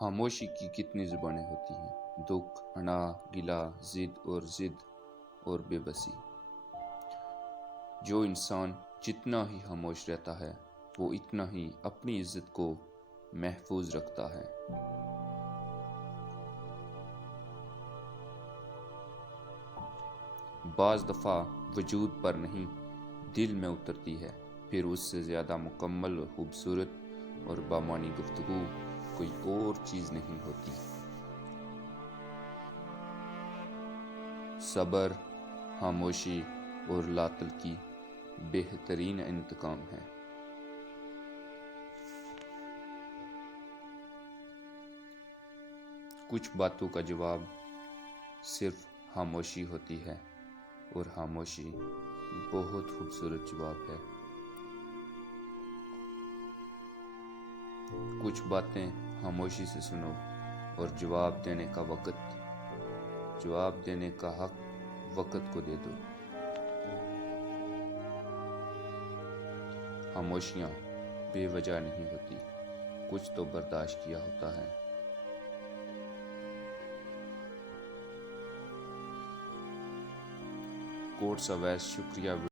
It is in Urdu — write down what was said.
خاموشی کی کتنی زبانیں ہوتی ہیں، دکھ، انا، گلہ، ضد اور بے بسی۔ جو انسان جتنا ہی خاموش رہتا ہے وہ اتنا ہی اپنی عزت کو محفوظ رکھتا ہے۔ بعض دفعہ وجود پر نہیں دل میں اترتی ہے، پھر اس سے زیادہ مکمل اور خوبصورت اور بامعنی گفتگو کوئی اور چیز نہیں ہوتی۔ صبر، خاموشی اور لاطل کی بہترین انتقام ہے۔ کچھ باتوں کا جواب صرف خاموشی ہوتی ہے، اور خاموشی بہت خوبصورت جواب ہے۔ کچھ باتیں خاموشی سے سنو، اور جواب دینے کا حق وقت کو دے دو۔ خاموشیاں بے وجہ نہیں ہوتی، کچھ تو برداشت کیا ہوتا ہے۔ کوٹس اویس، شکریہ۔